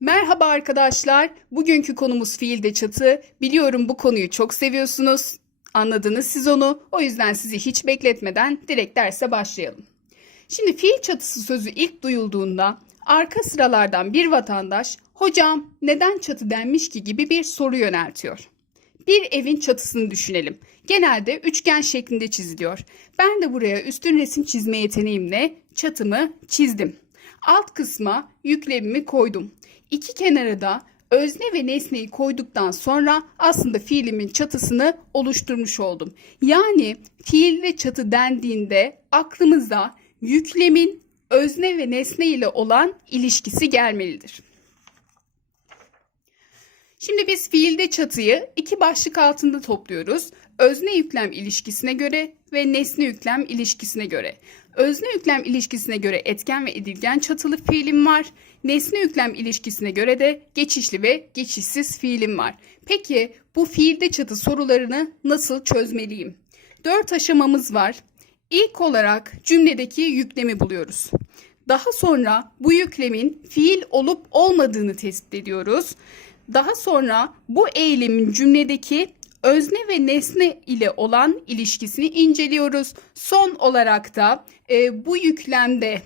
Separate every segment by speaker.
Speaker 1: Merhaba arkadaşlar. Bugünkü konumuz fiilde çatı. Biliyorum bu konuyu çok seviyorsunuz. Anladınız siz onu. O yüzden sizi hiç bekletmeden direkt derse başlayalım. Şimdi fiil çatısı sözü ilk duyulduğunda arka sıralardan bir vatandaş "Hocam neden çatı denmiş ki?" gibi bir soru yöneltiyor. Bir evin çatısını düşünelim. Genelde üçgen şeklinde çiziliyor. Ben de buraya üstün resim çizme yeteneğimle çatımı çizdim. Alt kısma yüklemimi koydum. İki kenara da özne ve nesneyi koyduktan sonra aslında fiilimin çatısını oluşturmuş oldum. Yani fiilde çatı dendiğinde aklımıza yüklemin özne ve nesne ile olan ilişkisi gelmelidir. Şimdi biz fiilde çatıyı iki başlık altında topluyoruz. Özne yüklem ilişkisine göre ve nesne yüklem ilişkisine göre. Özne yüklem ilişkisine göre etken ve edilgen çatılı fiilim var. Nesne yüklem ilişkisine göre de geçişli ve geçişsiz fiilim var. Peki bu fiilde çatı sorularını nasıl çözmeliyim? Dört aşamamız var. İlk olarak cümledeki yüklemi buluyoruz. Daha sonra bu yüklemin fiil olup olmadığını tespit ediyoruz. Daha sonra bu eylemin cümledeki özne ve nesne ile olan ilişkisini inceliyoruz. Son olarak da e, bu yüklemde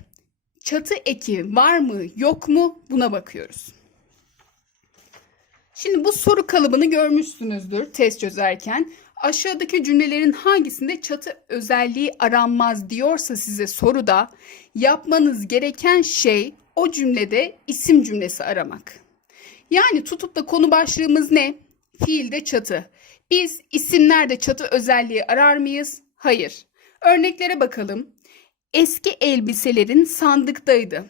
Speaker 1: çatı eki var mı yok mu buna bakıyoruz. Şimdi bu soru kalıbını görmüşsünüzdür test çözerken. Aşağıdaki cümlelerin hangisinde çatı özelliği aranmaz diyorsa size soruda yapmanız gereken şey o cümlede isim cümlesi aramak. Yani tutup da konu başlığımız ne? Fiilde çatı. Biz isimlerde çatı özelliği arar mıyız? Hayır. Örneklere bakalım. Eski elbiselerin sandıktaydı.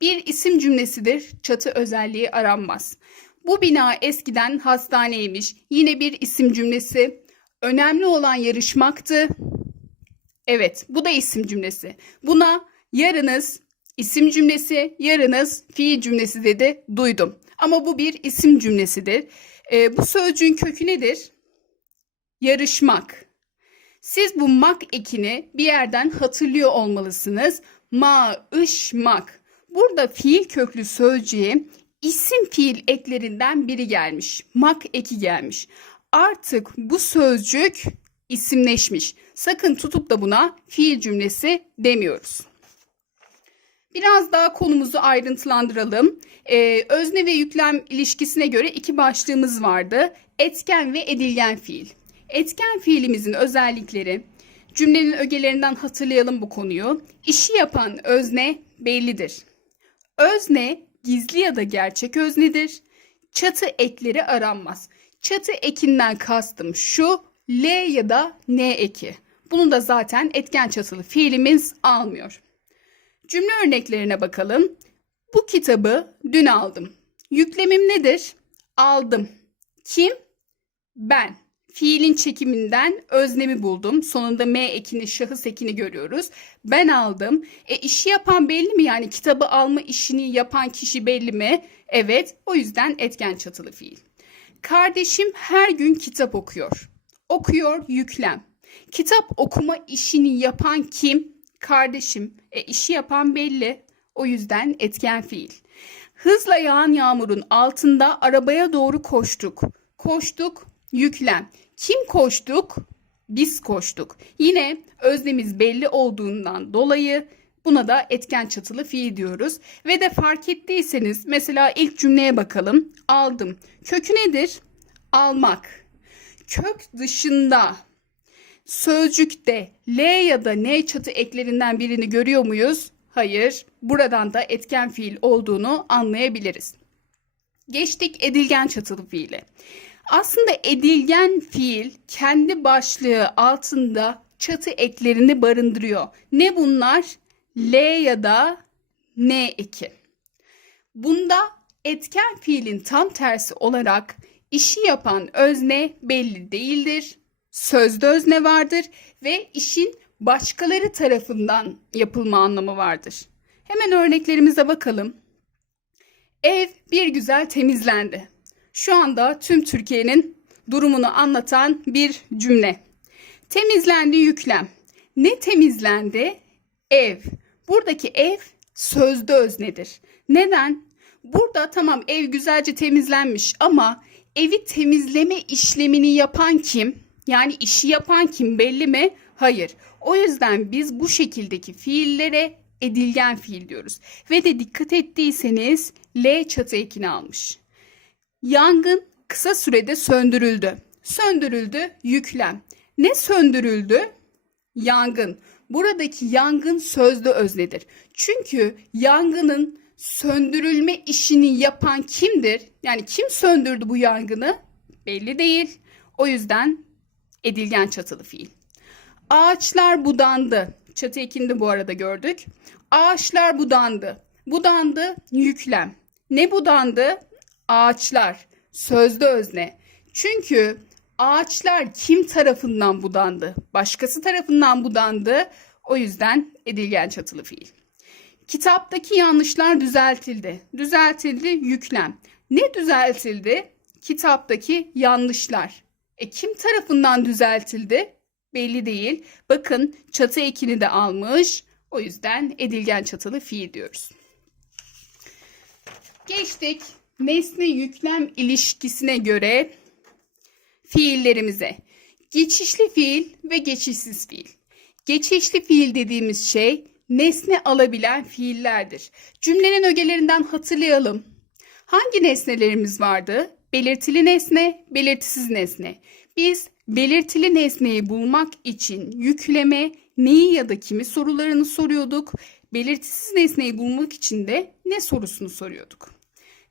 Speaker 1: Bir isim cümlesidir. Çatı özelliği aranmaz. Bu bina eskiden hastaneymiş. Yine bir isim cümlesi. Önemli olan yarışmaktı. Evet, bu da isim cümlesi. Buna yarınız isim cümlesi, yarınız fiil cümlesi dedi. Duydum. Ama bu bir isim cümlesidir. E, bu sözcüğün kökü nedir? Yarışmak. Siz bu mak ekini bir yerden hatırlıyor olmalısınız. Ma, ış, mak. Burada fiil köklü sözcüğe isim fiil eklerinden biri gelmiş. Mak eki gelmiş. Artık bu sözcük isimleşmiş. Sakın tutup da buna fiil cümlesi demiyoruz. Biraz daha konumuzu ayrıntılandıralım. Ee, özne ve yüklem ilişkisine göre iki başlığımız vardı. Etken ve edilgen fiil. Etken fiilimizin özellikleri, cümlenin ögelerinden hatırlayalım bu konuyu. İşi yapan özne bellidir. Özne gizli ya da gerçek öznedir. Çatı ekleri aranmaz. Çatı ekinden kastım şu L ya da N eki. Bunu da zaten etken çatılı fiilimiz almıyor. Cümle örneklerine bakalım. Bu kitabı dün aldım. Yüklemim nedir? Aldım. Kim? Ben. Fiilin çekiminden öznemi buldum. Sonunda M ekini, şahıs ekini görüyoruz. Ben aldım. E işi yapan belli mi? Yani kitabı alma işini yapan kişi belli mi? Evet. O yüzden etken çatılı fiil. Kardeşim her gün kitap okuyor. Okuyor yüklem. Kitap okuma işini yapan kim? Kardeşim. E işi yapan belli. O yüzden etken fiil. Hızla yağan yağmurun altında arabaya doğru koştuk. Koştuk, yüklem. Kim koştuk? Biz koştuk. Yine öznemiz belli olduğundan dolayı buna da etken çatılı fiil diyoruz. Ve de fark ettiyseniz mesela ilk cümleye bakalım. Aldım. Kökü nedir? Almak. Kök dışında sözcükte L ya da N çatı eklerinden birini görüyor muyuz? Hayır. Buradan da etken fiil olduğunu anlayabiliriz. Geçtik edilgen çatılı fiile. Aslında edilgen fiil kendi başlığı altında çatı eklerini barındırıyor. Ne bunlar? L ya da N eki. Bunda etken fiilin tam tersi olarak işi yapan özne belli değildir. Sözde özne vardır ve işin başkaları tarafından yapılma anlamı vardır. Hemen örneklerimize bakalım. Ev bir güzel temizlendi. Şu anda tüm Türkiye'nin durumunu anlatan bir cümle. Temizlendi yüklem. Ne temizlendi? Ev. Buradaki ev sözde öznedir. Neden? Burada tamam ev güzelce temizlenmiş ama evi temizleme işlemini yapan kim? Yani işi yapan kim belli mi? Hayır. O yüzden biz bu şekildeki fiillere edilgen fiil diyoruz. Ve de dikkat ettiyseniz L çatı ekini almış. Yangın kısa sürede söndürüldü. Söndürüldü yüklem. Ne söndürüldü? Yangın. Buradaki yangın sözlü öznedir. Çünkü yangının söndürülme işini yapan kimdir? Yani kim söndürdü bu yangını? Belli değil. O yüzden edilgen çatılı fiil. Ağaçlar budandı. Çatı ekini bu arada gördük. Ağaçlar budandı. Budandı yüklem. Ne budandı? Ağaçlar. Sözde özne. Çünkü ağaçlar kim tarafından budandı? Başkası tarafından budandı. O yüzden edilgen çatılı fiil. Kitaptaki yanlışlar düzeltildi. Düzeltildi yüklem. Ne düzeltildi? Kitaptaki yanlışlar. E kim tarafından düzeltildi? Belli değil. Bakın çatı ekini de almış. O yüzden edilgen çatılı fiil diyoruz. Geçtik nesne yüklem ilişkisine göre fiillerimize. Geçişli fiil ve geçişsiz fiil. Geçişli fiil dediğimiz şey nesne alabilen fiillerdir. Cümlenin ögelerinden hatırlayalım. Hangi nesnelerimiz vardı? Belirtili nesne, belirtisiz nesne. Biz belirtili nesneyi bulmak için yükleme, neyi ya da kimi sorularını soruyorduk. Belirtisiz nesneyi bulmak için de ne sorusunu soruyorduk.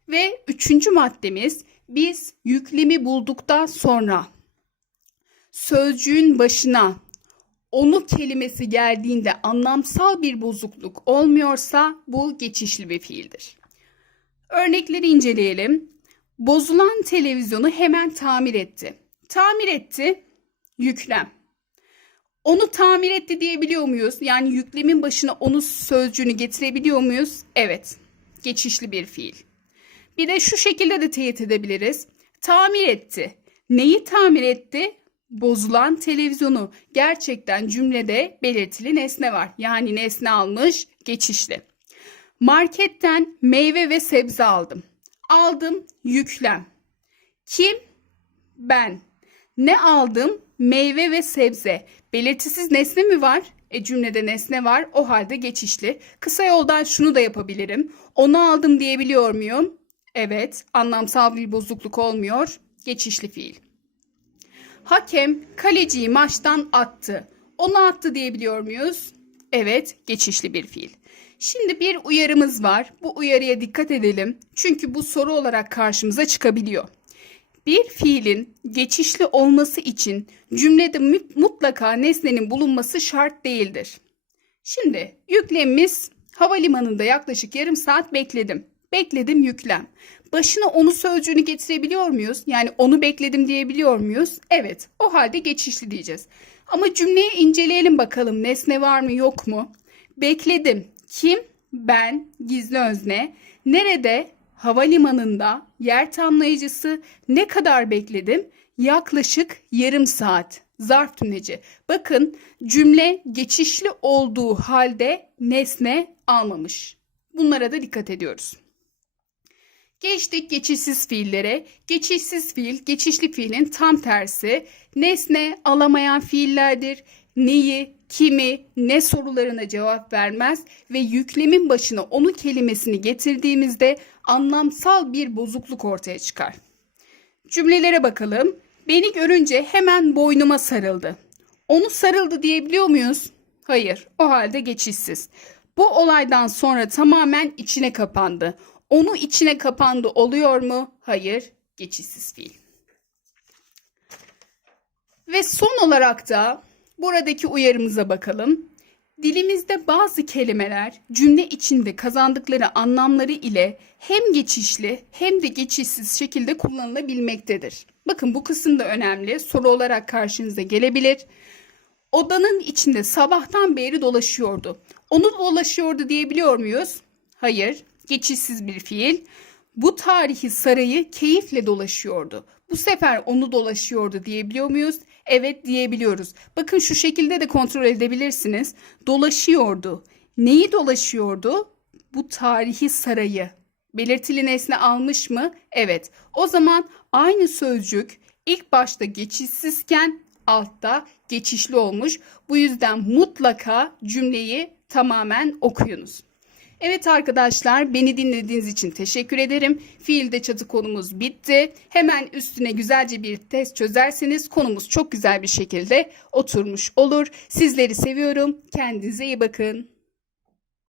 Speaker 1: Ve üçüncü maddemiz biz yüklemi bulduktan sonra sözcüğün başına onu kelimesi geldiğinde anlamsal bir bozukluk olmuyorsa bu geçişli bir fiildir. Örnekleri inceleyelim. Bozulan televizyonu hemen tamir etti. Tamir etti, yüklem. Onu tamir etti diyebiliyor muyuz? Yani yüklemin başına onu sözcüğünü getirebiliyor muyuz? Evet. Geçişli bir fiil. Bir de şu şekilde de teyit edebiliriz. Tamir etti. Neyi tamir etti? Bozulan televizyonu. Gerçekten cümlede belirtili nesne var. Yani nesne almış, geçişli. Marketten meyve ve sebze aldım. Aldım, yüklem. Kim? Ben. Ne aldım? Meyve ve sebze. Belirtisiz nesne mi var? E cümlede nesne var. O halde geçişli. Kısa yoldan şunu da yapabilirim. Onu aldım diyebiliyor muyum? Evet. Anlamsal bir bozukluk olmuyor. Geçişli fiil. Hakem kaleciyi maçtan attı. Onu attı diyebiliyor muyuz? Evet. Geçişli bir fiil. Şimdi bir uyarımız var. Bu uyarıya dikkat edelim. Çünkü bu soru olarak karşımıza çıkabiliyor. Bir fiilin geçişli olması için cümlede mutlaka nesnenin bulunması şart değildir. Şimdi yüklemimiz havalimanında yaklaşık yarım saat bekledim. Bekledim yüklem. Başına onu sözcüğünü getirebiliyor muyuz? Yani onu bekledim diyebiliyor muyuz? Evet. O halde geçişli diyeceğiz. Ama cümleyi inceleyelim bakalım. Nesne var mı yok mu? Bekledim. Kim? Ben. Gizli özne. Nerede? Havalimanında. Yer tamlayıcısı. Ne kadar bekledim? Yaklaşık yarım saat. Zarf tümleci. Bakın cümle geçişli olduğu halde nesne almamış. Bunlara da dikkat ediyoruz. Geçtik geçişsiz fiillere. Geçişsiz fiil, geçişli fiilin tam tersi. Nesne alamayan fiillerdir. Neyi, kimi, ne sorularına cevap vermez ve yüklemin başına onu kelimesini getirdiğimizde anlamsal bir bozukluk ortaya çıkar. Cümlelere bakalım. Beni görünce hemen boynuma sarıldı. Onu sarıldı diyebiliyor muyuz? Hayır, o halde geçişsiz. Bu olaydan sonra tamamen içine kapandı. Onu içine kapandı oluyor mu? Hayır, geçişsiz fiil. Ve son olarak da buradaki uyarımıza bakalım. Dilimizde bazı kelimeler cümle içinde kazandıkları anlamları ile hem geçişli hem de geçişsiz şekilde kullanılabilmektedir. Bakın bu kısım da önemli. Soru olarak karşınıza gelebilir. Odanın içinde sabahtan beri dolaşıyordu. Onu dolaşıyordu diyebiliyor muyuz? Hayır geçişsiz bir fiil. Bu tarihi sarayı keyifle dolaşıyordu. Bu sefer onu dolaşıyordu diyebiliyor muyuz? Evet diyebiliyoruz. Bakın şu şekilde de kontrol edebilirsiniz. Dolaşıyordu. Neyi dolaşıyordu? Bu tarihi sarayı. belirtili nesne almış mı? Evet. O zaman aynı sözcük ilk başta geçişsizken altta geçişli olmuş. Bu yüzden mutlaka cümleyi tamamen okuyunuz. Evet arkadaşlar beni dinlediğiniz için teşekkür ederim. Fiilde çatı konumuz bitti. Hemen üstüne güzelce bir test çözerseniz konumuz çok güzel bir şekilde oturmuş olur. Sizleri seviyorum. Kendinize iyi bakın.